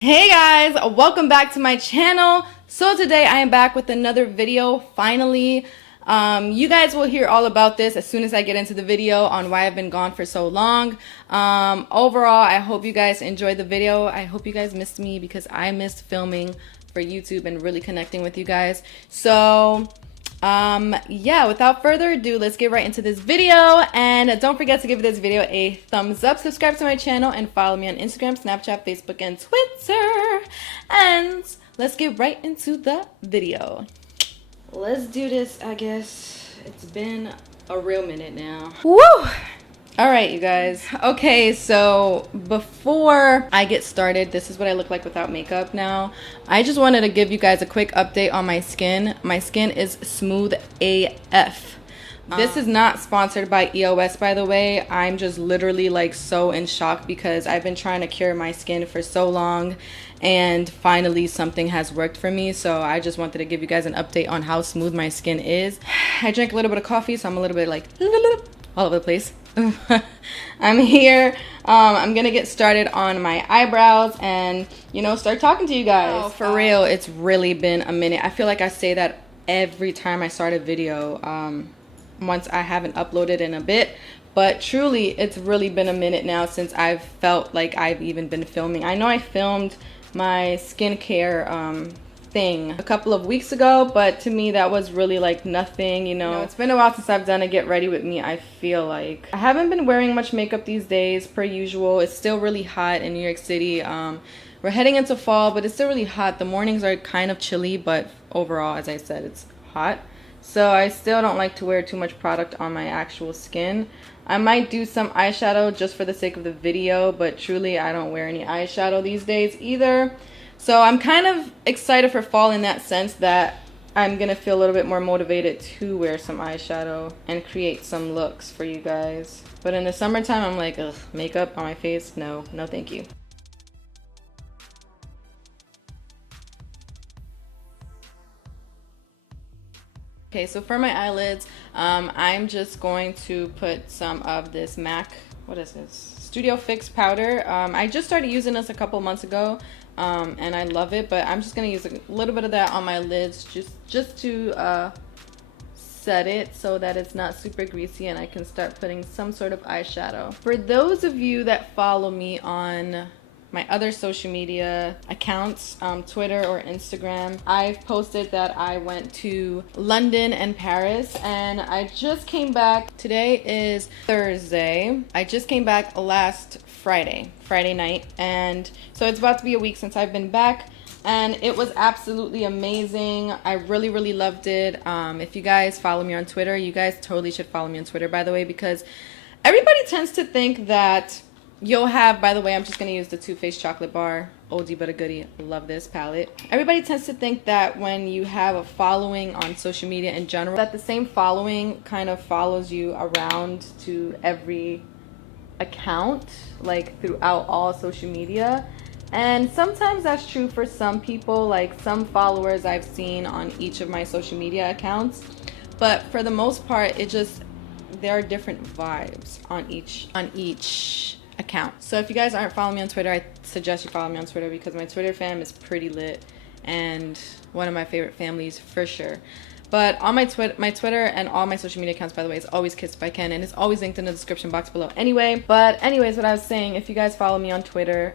Hey guys, welcome back to my channel. So today I am back with another video, finally. You guys will hear all about this as soon as I get into the video on why I've been gone for so long. Overall, I hope you guys enjoyed the video. I hope you guys missed me because I missed filming for YouTube and really connecting with you guys. So yeah, without further ado, let's get right into this video. And don't forget to give this video a thumbs up, subscribe to my channel, and follow me on Instagram, Snapchat, Facebook, and Twitter. And let's get right into the video. Let's do this, I guess. It's been a real minute now. Woo! Alright, you guys. Okay, so before I get started, this is what I look like without makeup now. I just wanted to give you guys a quick update on my skin. My skin is smooth AF. This is not sponsored by EOS, by the way. I'm just literally like so in shock because I've been trying to cure my skin for so long and finally something has worked for me. So I just wanted to give you guys an update on how smooth my skin is. I drank a little bit of coffee, so I'm a little bit like all over the place. I'm here. I'm gonna get started on my eyebrows and, you know, start talking to you guys. Oh, for real, it's really been a minute. I feel like I say that every time I start a video, once I haven't uploaded in a bit, but truly it's really been a minute now since I've felt like I've even been filming. I know I filmed my skincare thing a couple of weeks ago, but to me that was really like nothing, you know. It's been a while since I've done a get ready with me. I feel like I haven't been wearing much makeup these days per usual. It's still really hot in New York City. We're heading into fall, but it's still really hot. The mornings are kind of chilly, but overall, as I said, it's hot. So I still don't like to wear too much product on my actual skin. I might do some eyeshadow just for the sake of the video, but truly I don't wear any eyeshadow these days either. So I'm kind of excited for fall in that sense that I'm gonna feel a little bit more motivated to wear some eyeshadow and create some looks for you guys. But in the summertime, I'm like, ugh, makeup on my face? No, no thank you. Okay, so for my eyelids, I'm just going to put some of this MAC, what is this? Studio Fix powder. I just started using this a couple months ago, and I love it, but I'm just gonna use a little bit of that on my lids just to set it so that it's not super greasy and I can start putting some sort of eyeshadow. For those of you that follow me on my other social media accounts, Twitter or Instagram, I've posted that I went to London and Paris, and I just came back. Today is Thursday. I just came back last Friday night, and so it's about to be a week since I've been back, and it was absolutely amazing. I really loved it. If you guys follow me on Twitter, you guys totally should follow me on Twitter, by the way, because everybody tends to think that you'll have, by the way, I'm just going to use the Too Faced chocolate bar, oldie but a goodie. Love this palette. Everybody tends to think that when you have a following on social media in general, that the same following kind of follows you around to every account, like throughout all social media. And sometimes that's true for some people, like some followers I've seen on each of my social media accounts. But for the most part, there are different vibes on each account. So if you guys aren't following me on Twitter, I suggest you follow me on Twitter because my Twitter fam is pretty lit and one of my favorite families for sure. But on my Twitter and all my social media accounts, by the way, is always KissedByKen, and it's always linked in the description box below anyway. But anyways, what I was saying, if you guys follow me on Twitter,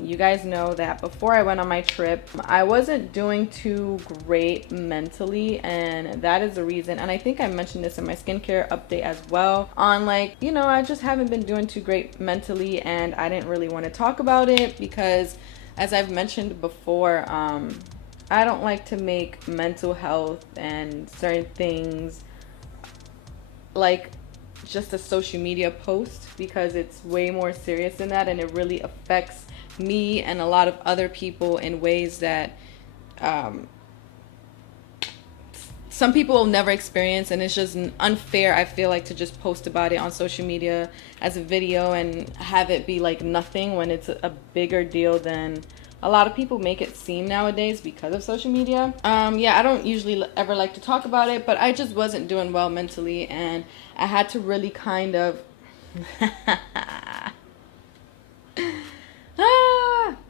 you guys know that before I went on my trip, I wasn't doing too great mentally, and that is the reason. And I think I mentioned this in my skincare update as well, on like, you know, I just haven't been doing too great mentally, and I didn't really want to talk about it because, as I've mentioned before, I don't like to make mental health and certain things like just a social media post because it's way more serious than that, and it really affects me and a lot of other people in ways that some people will never experience, and it's just unfair, I feel like, to just post about it on social media as a video and have it be like nothing when it's a bigger deal than a lot of people make it seem nowadays because of social media. Yeah, I don't usually ever like to talk about it, but I just wasn't doing well mentally, and I had to really kind of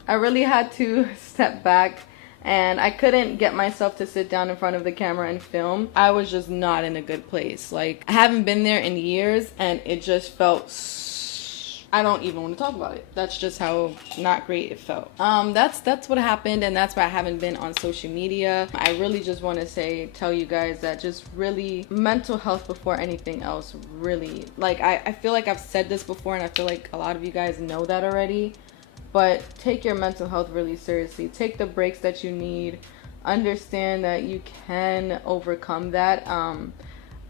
I really had to step back, and I couldn't get myself to sit down in front of the camera and film. I was just not in a good place. Like, I haven't been there in years, and it just felt I don't even want to talk about it. That's just how not great it felt. That's what happened, and that's why I haven't been on social media. I really just want to tell you guys that just really mental health before anything else. Really, like, I feel like I've said this before, and I feel like a lot of you guys know that already. But take your mental health really seriously. Take the breaks that you need. Understand that you can overcome that.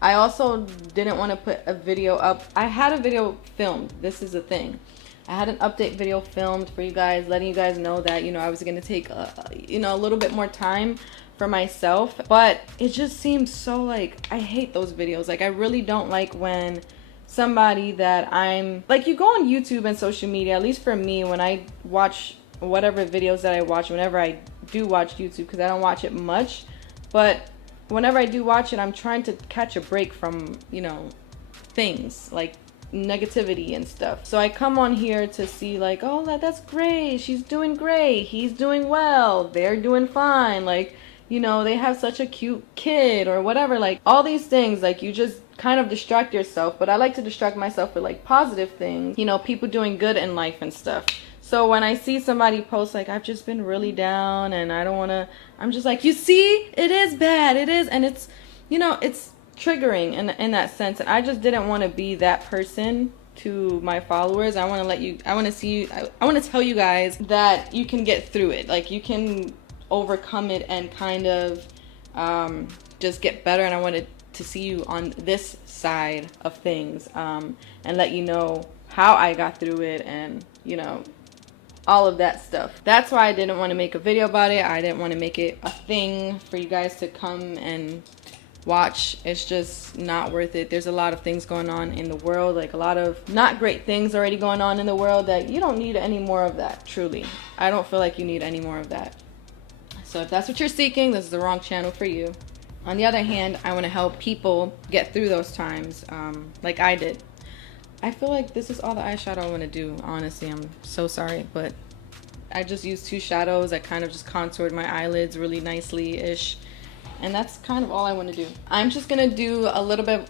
I also didn't want to put a video up. I had a video filmed. This is the thing. I had an update video filmed for you guys, letting you guys know that, you know, I was going to take, a little bit more time for myself. But it just seems so, like, I hate those videos. Like, I really don't like when somebody that I'm, like, you go on YouTube and social media, at least for me, when I watch whatever videos that I watch, whenever I do watch YouTube, because I don't watch it much, but whenever I do watch it, I'm trying to catch a break from, you know, things like negativity and stuff. So I come on here to see, like, oh, that's great, she's doing great, he's doing well, they're doing fine, like, you know, they have such a cute kid or whatever, like, all these things, like, you just kind of distract yourself. But I like to distract myself with, like, positive things, you know, people doing good in life and stuff. So when I see somebody post, like, I've just been really down and I don't want to, I'm just like, you see, it is bad, it is, and it's, you know, it's triggering in that sense. And I just didn't want to be that person to my followers. I want to tell you guys that you can get through it. Like, you can overcome it and kind of just get better. And I wanted to see you on this side of things, and let you know how I got through it, and, you know, all of that stuff. That's why I didn't want to make a video about it. I didn't want to make it a thing for you guys to come and watch. It's just not worth it. There's a lot of things going on in the world, like a lot of not great things already going on in the world, that you don't need any more of that. Truly, I don't feel like you need any more of that. So if that's what you're seeking, this is the wrong channel for you. On the other hand, I want to help people get through those times, like I did. I feel like this is all the eyeshadow I want to do. Honestly, I'm so sorry, but I just used two shadows. I kind of just contoured my eyelids really nicely-ish, and that's kind of all I want to do. I'm just gonna do a little bit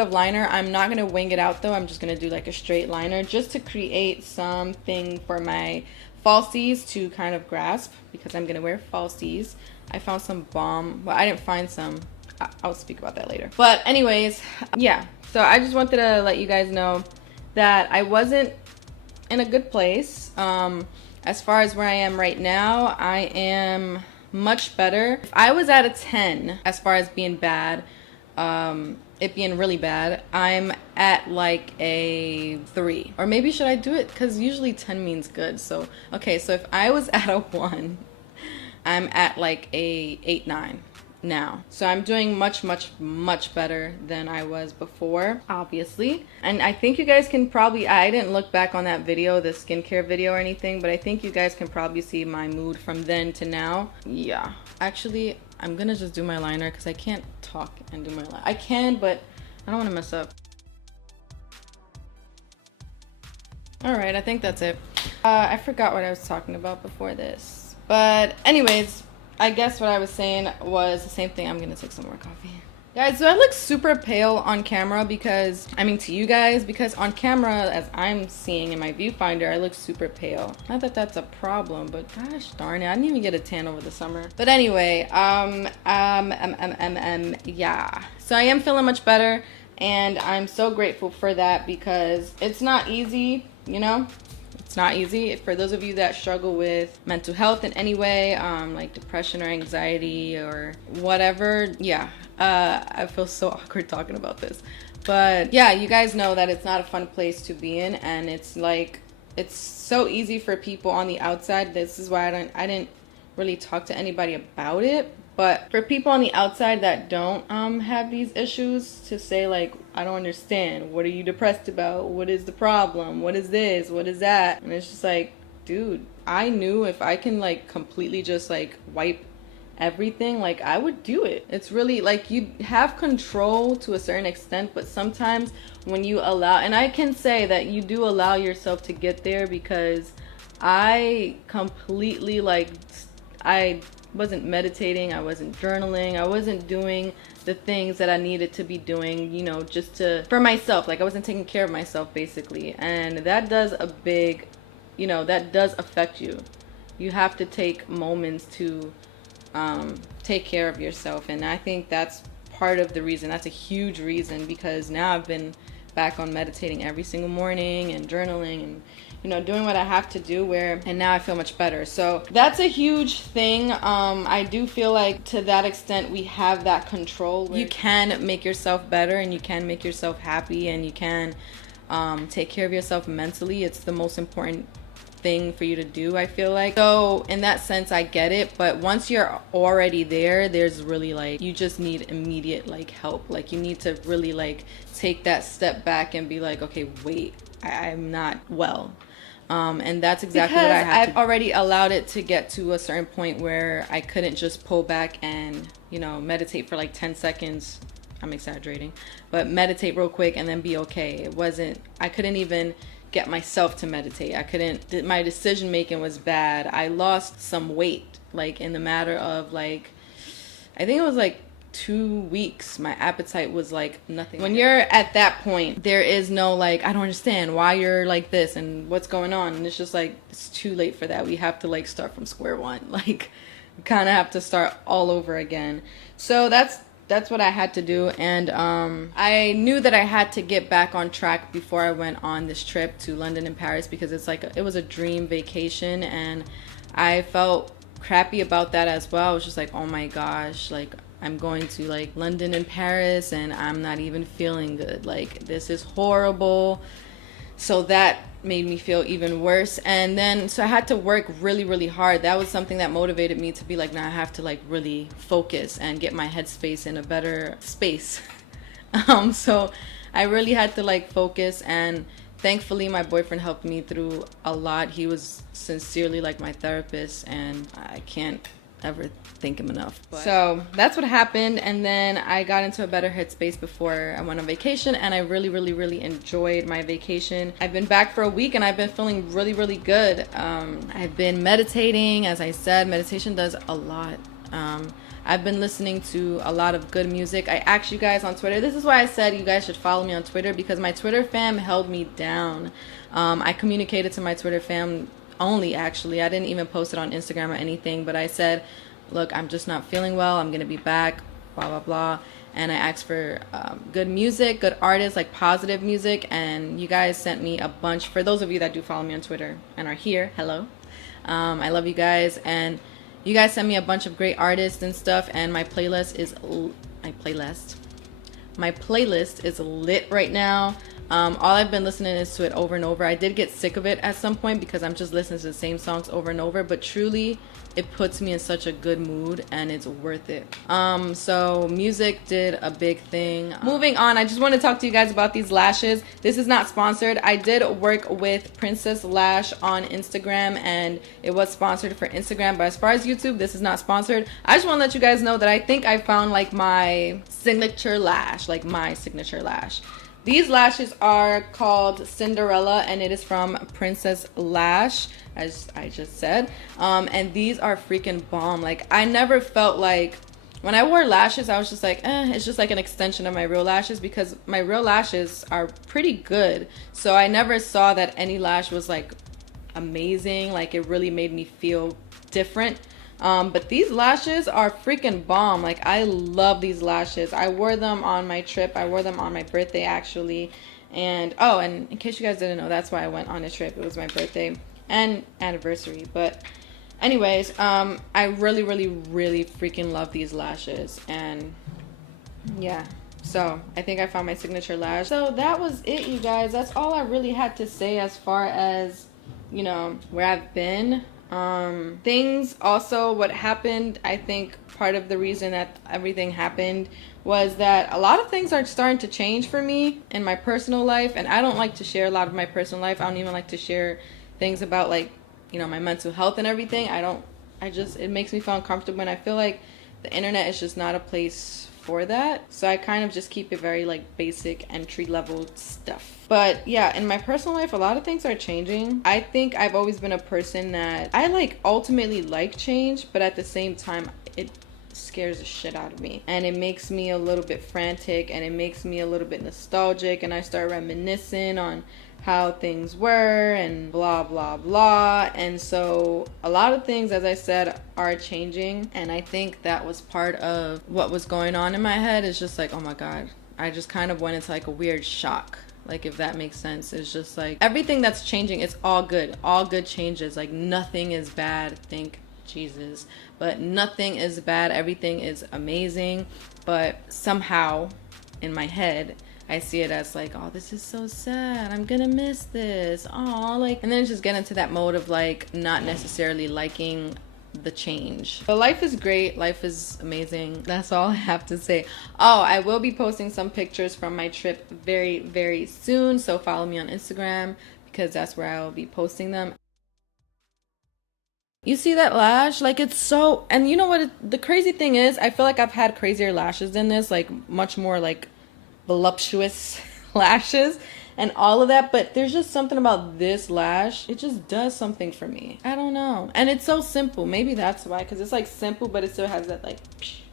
of liner. I'm not gonna wing it out though. I'm just gonna do like a straight liner, just to create something for my falsies to kind of grasp, because I'm gonna wear falsies. I found some balm. Well, I didn't find some. I'll speak about that later. But anyways, yeah. So I just wanted to let you guys know that I wasn't in a good place. As far as where I am right now, I am much better. If I was at a 10 as far as being bad, it being really bad, I'm at like a 3. Or maybe should I do it? Because usually 10 means good. So, okay, so if I was at a 1, I'm at like a 8, 9 now. So I'm doing much better than I was before, obviously. And I think you guys can probably, I didn't look back on that video, the skincare video or anything, but I think you guys can probably see my mood from then to now. Yeah, actually, I'm gonna just do my liner because I can't talk and do my liner. I can, but I don't want to mess up. All right, I think that's it. I forgot what I was talking about before this. But anyways, I guess what I was saying was the same thing. I'm gonna take some more coffee. Guys, so I look super pale on camera because, I mean to you guys, because on camera, as I'm seeing in my viewfinder, I look super pale. Not that that's a problem, but gosh darn it, I didn't even get a tan over the summer. But anyway, yeah. So I am feeling much better, and I'm so grateful for that, because it's not easy, you know? It's not easy. For those of you that struggle with mental health in any way, like depression or anxiety or whatever, yeah, I feel so awkward talking about this. But yeah, you guys know that it's not a fun place to be in, and it's like, it's so easy for people on the outside. This is why I didn't really talk to anybody about it. But for people on the outside that don't have these issues, to say like, I don't understand, what are you depressed about, what is the problem, what is this, what is that, and it's just like, dude, I knew if I can like completely just like wipe everything, like I would do it. It's really like, you have control to a certain extent, but sometimes when you allow, and I can say that you do allow yourself to get there, because I completely like, I wasn't meditating, I wasn't journaling, I wasn't doing the things that I needed to be doing, you know, just for myself. Like I wasn't taking care of myself basically. And that does a big, you know, that does affect you. You have to take moments to take care of yourself. And I think that's part of the reason. That's a huge reason, because now I've been back on meditating every single morning and journaling and, you know, doing what I have to do and now I feel much better. So that's a huge thing. I do feel like to that extent we have that control. You can make yourself better and you can make yourself happy and you can take care of yourself mentally. It's the most important thing for you to do, I feel like. So in that sense I get it, but once you're already there, there's really like, you just need immediate like help. Like you need to really like take that step back and be like, okay, wait, I'm not well. And that's exactly what I had. I've already allowed it to get to a certain point where I couldn't just pull back and, you know, meditate for like 10 seconds. I'm exaggerating, but meditate real quick and then be okay. I couldn't even get myself to meditate. I couldn't, my decision making was bad. I lost some weight, like in the matter of like, I think it was like 2 weeks. My appetite was like nothing. When you're at that point, there is no like, I don't understand why you're like this and what's going on. And it's just like, it's too late for that. We have to like start from square one. Like we kind of have to start all over again. So that's what I had to do. And I knew that I had to get back on track before I went on this trip to London and Paris, because it's like it was a dream vacation and I felt crappy about that as well. I was just like, oh my gosh, like I'm going to like London and Paris and I'm not even feeling good. Like this is horrible. So that made me feel even worse. And then so I had to work really, really hard. That was something that motivated me to be like, now I have to like really focus and get my headspace in a better space. So I really had to like focus, and thankfully my boyfriend helped me through a lot. He was sincerely like my therapist, and I can't ever thank him enough. So that's what happened, and then I got into a better headspace before I went on vacation, and I really, really, really enjoyed my vacation. I've been back for a week and I've been feeling really, really good. I've been meditating. As I said, meditation does a lot. I've been listening to a lot of good music. I asked you guys on Twitter. This is why I said you guys should follow me on Twitter, because my Twitter fam held me down. I communicated to my Twitter fam only, actually. I didn't even post it on Instagram or anything, but I said, look, I'm just not feeling well. I'm going to be back, blah, blah, blah. And I asked for good music, good artists, like positive music. And you guys sent me a bunch. For those of you that do follow me on Twitter and are here, hello. I love you guys. And you guys sent me a bunch of great artists and stuff. And my playlist is lit right now. All I've been listening is to it over and over. I did get sick of it at some point because I'm just listening to the same songs over and over, but truly it puts me in such a good mood and it's worth it. So music did a big thing. Moving on, I just want to talk to you guys about these lashes. This is not sponsored. I did work with Princess Lash on Instagram and it was sponsored for Instagram, but as far as YouTube, this is not sponsored. I just want to let you guys know that I think I found like my signature lash. These lashes are called Cinderella and it is from Princess Lash, as I just said. And these are freaking bomb. Like, I never felt like, when I wore lashes, I was just like, it's just like an extension of my real lashes, because my real lashes are pretty good. So I never saw that any lash was like amazing. Like, it really made me feel different. But these lashes are freaking bomb. Like, I love these lashes. I wore them on my trip. I wore them on my birthday, actually. And, oh, and in case you guys didn't know, that's why I went on a trip. It was my birthday and anniversary. But anyways, I really, really, really freaking love these lashes. And yeah, so I think I found my signature lash. So that was it, you guys. That's all I really had to say as far as, you know, where I've been. Things also, what happened, I think part of the reason that everything happened was that a lot of things are starting to change for me in my personal life, and I don't like to share a lot of my personal life. I don't even like to share things about, like, you know, my mental health and everything. It makes me feel uncomfortable, and I feel like the internet is just not a place for that. So I kind of just keep it very like basic entry level stuff. But yeah, in my personal life, a lot of things are changing. I think I've always been a person that I like ultimately like change, but at the same time, it scares the shit out of me, and it makes me a little bit frantic, and it makes me a little bit nostalgic, and I start reminiscing on how things were and blah blah blah. And so a lot of things, as I said, are changing, and I think that was part of what was going on in my head. Is just like, oh my god, I just kind of went into like a weird shock, like, if that makes sense. It's just like everything that's changing, it's all good changes, like nothing is bad, thank Jesus, but nothing is bad, everything is amazing. But somehow in my head I see it as like, oh, this is so sad, I'm gonna miss this, oh, like, and then just get into that mode of like not necessarily liking the change. But life is great, life is amazing, that's all I have to say. Oh, I will be posting some pictures from my trip very, very soon, so follow me on Instagram because that's where I will be posting them. You see that lash? Like, it's so, and you know what the crazy thing is, I feel like I've had crazier lashes than this, like much more like voluptuous lashes and all of that, but there's just something about this lash, it just does something for me. I don't know. And it's so simple, maybe that's why, because it's like simple, but it still has that like,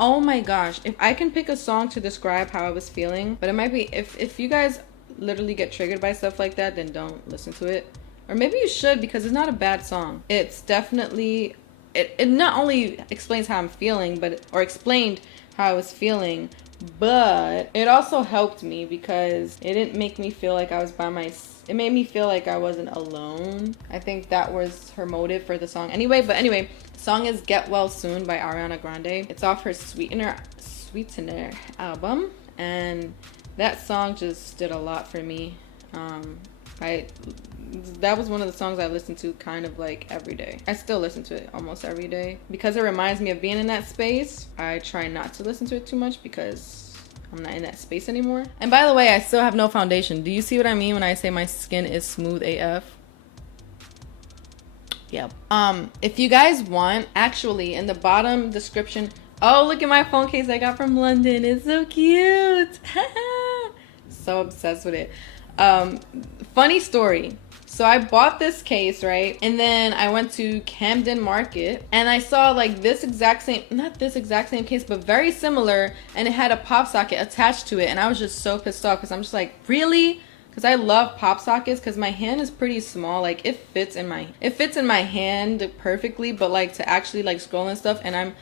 oh my gosh, if I can pick a song to describe how I was feeling, but it might be, if you guys literally get triggered by stuff like that, then don't listen to it. Or maybe you should, because it's not a bad song. It's definitely, it not only explains how I'm feeling, but, or explained how I was feeling, but it also helped me because it didn't make me feel like I was by myself. It made me feel like I wasn't alone. I think that was her motive for the song anyway. But anyway, the song is Get Well Soon by Ariana Grande. It's off her Sweetener album, and that song just did a lot for me. That was one of the songs I listened to kind of like every day. I still listen to it almost every day because it reminds me of being in that space. I try not to listen to it too much because I'm not in that space anymore. And by the way, I still have no foundation. Do you see what I mean when I say my skin is smooth AF? Yep. If you guys want, actually in the bottom description, oh, look at my phone case I got from London. It's so cute. So obsessed with it. Funny story. So I bought this case, right? And then I went to Camden Market and I saw like this exact same, not this exact same case, but very similar, and it had a pop socket attached to it. And I was just so pissed off because I'm just like, really? Because I love pop sockets because my hand is pretty small. Like it fits in my hand perfectly, but like to actually like scroll and stuff, and I'm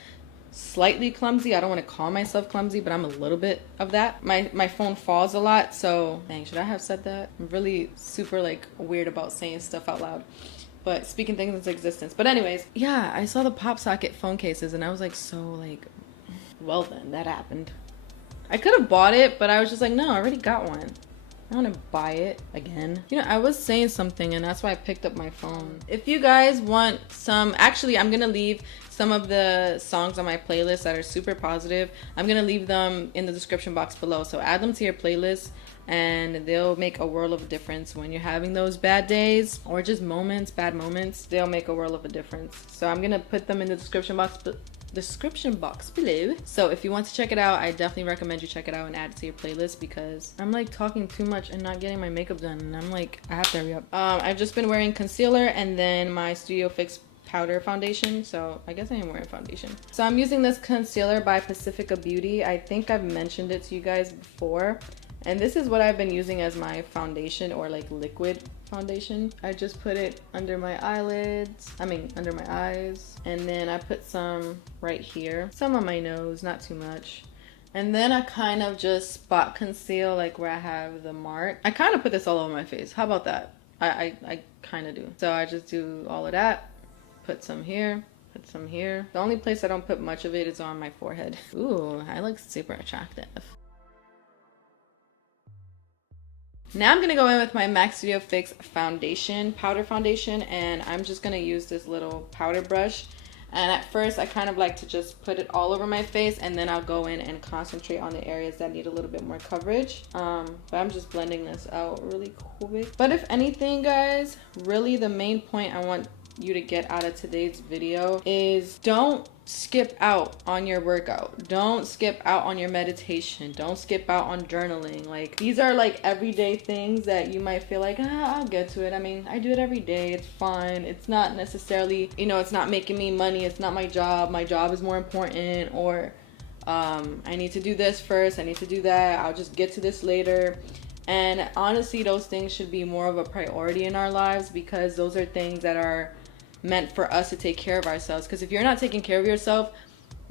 slightly clumsy. I don't want to call myself clumsy, but I'm a little bit of that. My phone falls a lot, so dang, should I have said that? I'm really super like weird about saying stuff out loud, but speaking things into existence. But anyways, yeah, I saw the pop socket phone cases and I was like, so like, well then, that happened. I could have bought it, but I was just like, no, I already got one. I want to buy it again. You know, I was saying something and that's why I picked up my phone. If you guys want some, actually, I'm going to leave some of the songs on my playlist that are super positive. I'm going to leave them in the description box below. So add them to your playlist and they'll make a world of a difference when you're having those bad days or just moments, bad moments. They'll make a world of a difference. So I'm going to put them in the description box below. So if you want to check it out, I definitely recommend you check it out and add it to your playlist because I'm like talking too much and not getting my makeup done, and I'm like, I have to hurry up. I've just been wearing concealer and then my Studio Fix powder foundation, so I guess I am wearing foundation. So I'm using this concealer by Pacifica Beauty. I think I've mentioned it to you guys before, and this is what I've been using as my foundation, or like liquid foundation. I just put it under my eyelids, under my eyes, and then I put some right here, some on my nose, not too much. And then I kind of just spot conceal like where I have the mark. I kind of put this all over my face. How about that? I kind of do. So I just do all of that, put some here, put some here. The only place I don't put much of it is on my forehead. Ooh, I look super attractive. Now I'm gonna go in with my MAC Studio Fix foundation, powder foundation, and I'm just gonna use this little powder brush. And at first I kind of like to just put it all over my face, and then I'll go in and concentrate on the areas that need a little bit more coverage. But I'm just blending this out really quick. But if anything, guys, really the main point I want you to get out of today's video is don't skip out on your workout. Don't skip out on your meditation. Don't skip out on journaling. Like, these are like everyday things that you might feel like, I'll get to it. I mean, I do it every day. It's fine. It's not necessarily, you know, it's not making me money. It's not my job. My job is more important. Or I need to do this first. I need to do that. I'll just get to this later. And honestly, those things should be more of a priority in our lives, because those are things that are meant for us to take care of ourselves. Because if you're not taking care of yourself,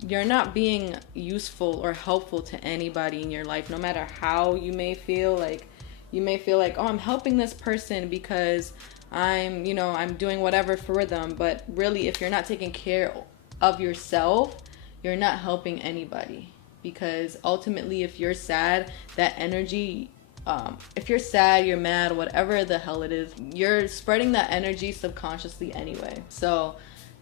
you're not being useful or helpful to anybody in your life. No matter how you may feel, like you may feel like, oh, I'm helping this person because I'm, you know, I'm doing whatever for them. But really, if you're not taking care of yourself, you're not helping anybody. Because ultimately, if you're sad, that energy, if you're sad, you're mad, whatever the hell it is, you're spreading that energy subconsciously anyway. So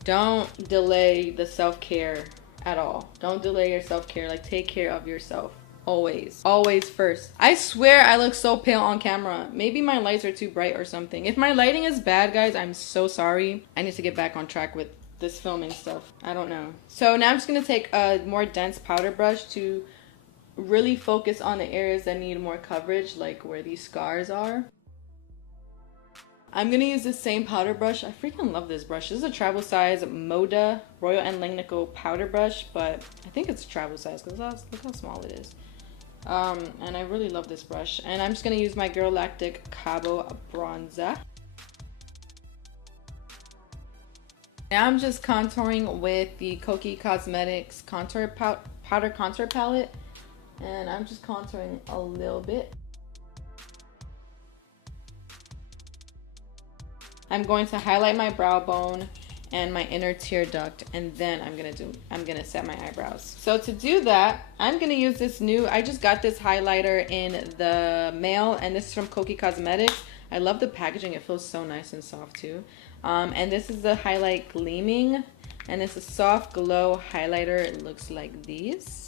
don't delay the self-care at all. Don't delay your self-care. Like, take care of yourself. Always first. I swear I look so pale on camera. Maybe my lights are too bright or something. If my lighting is bad, guys, I'm so sorry. I need to get back on track with this filming stuff. I don't know. So now I'm just gonna take a more dense powder brush to really focus on the areas that need more coverage, like where these scars are. I'm gonna use the same powder brush. I freaking love this brush. This is a travel size Moda Royal and Langnickel powder brush, but I think it's travel size because look how small it is. And I really love this brush. And I'm just gonna use my Girl Lactic Cabo bronzer. Now I'm just contouring with the Kokie Cosmetics contour powder contour palette. And I'm just contouring a little bit. I'm going to highlight my brow bone and my inner tear duct, and then I'm gonna set my eyebrows. So to do that, I'm gonna use this new, I just got this highlighter in the mail, and this is from Kokie Cosmetics. I love the packaging. It feels so nice and soft too. And this is the Highlight Gleaming, and it's a soft glow highlighter. It looks like this.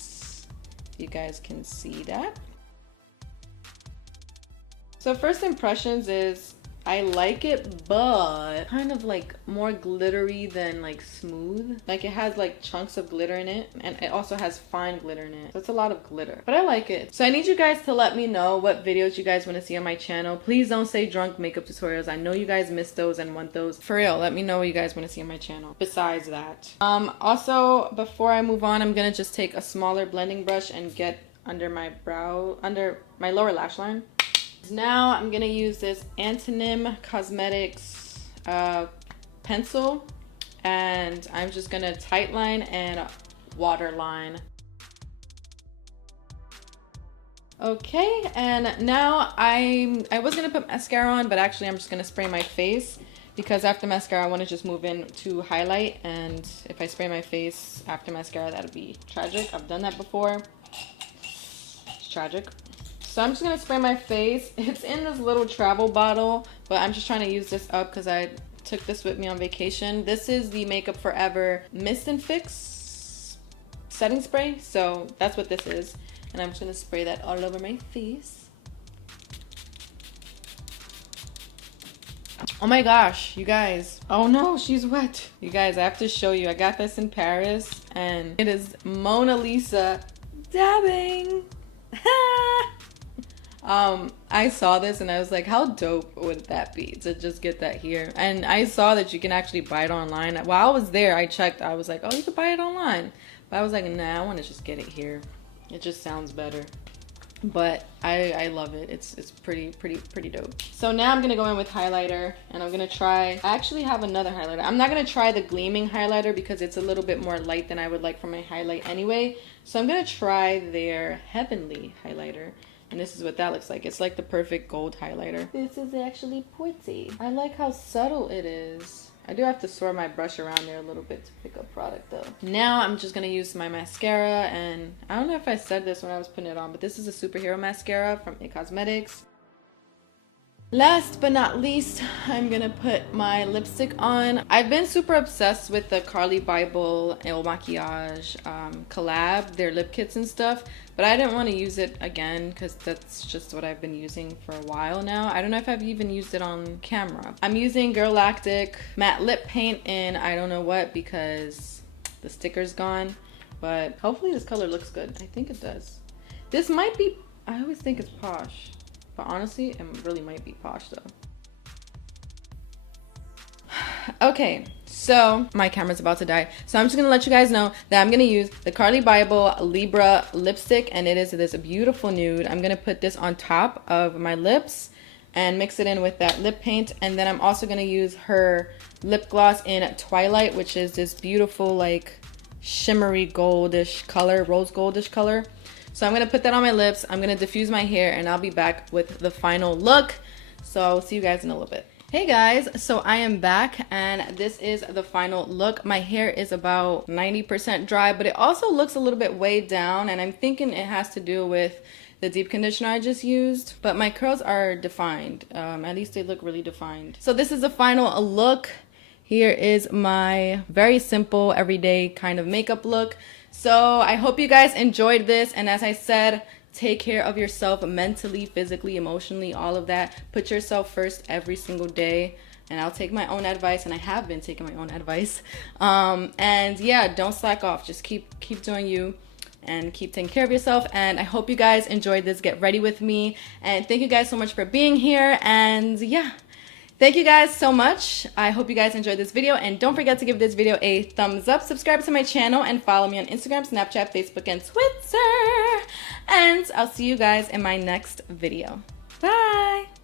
You guys can see that. So first impressions is I like it, but kind of like more glittery than like smooth. Like, it has like chunks of glitter in it, and it also has fine glitter in it. So it's a lot of glitter, but I like it. So I need you guys to let me know what videos you guys want to see on my channel. Please don't say drunk makeup tutorials. I know you guys miss those and want those. For real, let me know what you guys want to see on my channel besides that. Also, before I move on, I'm gonna just take a smaller blending brush and get under my brow, under my lower lash line. Now I'm gonna use this Antonym Cosmetics pencil, and I'm just gonna tightline and waterline. Okay, and now I was gonna put mascara on, but actually I'm just gonna spray my face, because after mascara I want to just move in to highlight, and if I spray my face after mascara, that'll be tragic. I've done that before. It's tragic. So I'm just going to spray my face. It's in this little travel bottle, but I'm just trying to use this up because I took this with me on vacation. This is the Makeup Forever Mist and Fix setting spray. So that's what this is. And I'm just going to spray that all over my face. Oh my gosh, you guys. Oh no, she's wet. You guys, I have to show you. I got this in Paris, and it is Mona Lisa dabbing. I saw this and I was like, how dope would that be to just get that here? And I saw that you can actually buy it online. While I was there, I checked. I was like, oh, you could buy it online. But I was like, nah, I want to just get it here. It just sounds better. But I love it. It's pretty dope. So now I'm gonna go in with highlighter, and I'm gonna try, I actually have another highlighter. I'm not gonna try the gleaming highlighter because it's a little bit more light than I would like for my highlight anyway. So I'm gonna try their Heavenly highlighter. And this is what that looks like. It's like the perfect gold highlighter. This is actually pretty. I like how subtle it is. I do have to swirl my brush around there a little bit to pick up product though. Now I'm just gonna use my mascara, and I don't know if I said this when I was putting it on, but this is a superhero mascara from It Cosmetics. Last but not least, I'm gonna put my lipstick on. I've been super obsessed with the Carly Bible El Maquillage collab, their lip kits and stuff, but I didn't want to use it again because that's just what I've been using for a while now. I don't know if I've even used it on camera. I'm using Galactic matte lip paint in I don't know what because the sticker's gone, but hopefully this color looks good. I think it does. This might be, I always think it's Posh. But honestly, it really might be Posh though. Okay, so my camera's about to die. So I'm just gonna let you guys know that I'm gonna use the Carly Bible Libra lipstick, and it is this beautiful nude. I'm gonna put this on top of my lips and mix it in with that lip paint. And then I'm also gonna use her lip gloss in Twilight, which is this beautiful like shimmery goldish color, rose goldish color. So I'm going to put that on my lips. I'm going to diffuse my hair and I'll be back with the final look. So I'll see you guys in a little bit. Hey guys, so I am back and this is the final look. My hair is about 90% dry, but it also looks a little bit weighed down, and I'm thinking it has to do with the deep conditioner I just used. But my curls are defined. At least they look really defined. So this is the final look. Here is my very simple everyday kind of makeup look. So I hope you guys enjoyed this, and as I said, take care of yourself mentally, physically, emotionally, all of that. Put yourself first every single day, and I'll take my own advice, and I have been taking my own advice. And yeah, don't slack off. Just keep doing you and keep taking care of yourself. And I hope you guys enjoyed this Get Ready With Me, and thank you guys so much for being here. And yeah, thank you guys so much. I hope you guys enjoyed this video, and don't forget to give this video a thumbs up, subscribe to my channel, and follow me on Instagram, Snapchat, Facebook, and Twitter. And I'll see you guys in my next video. Bye!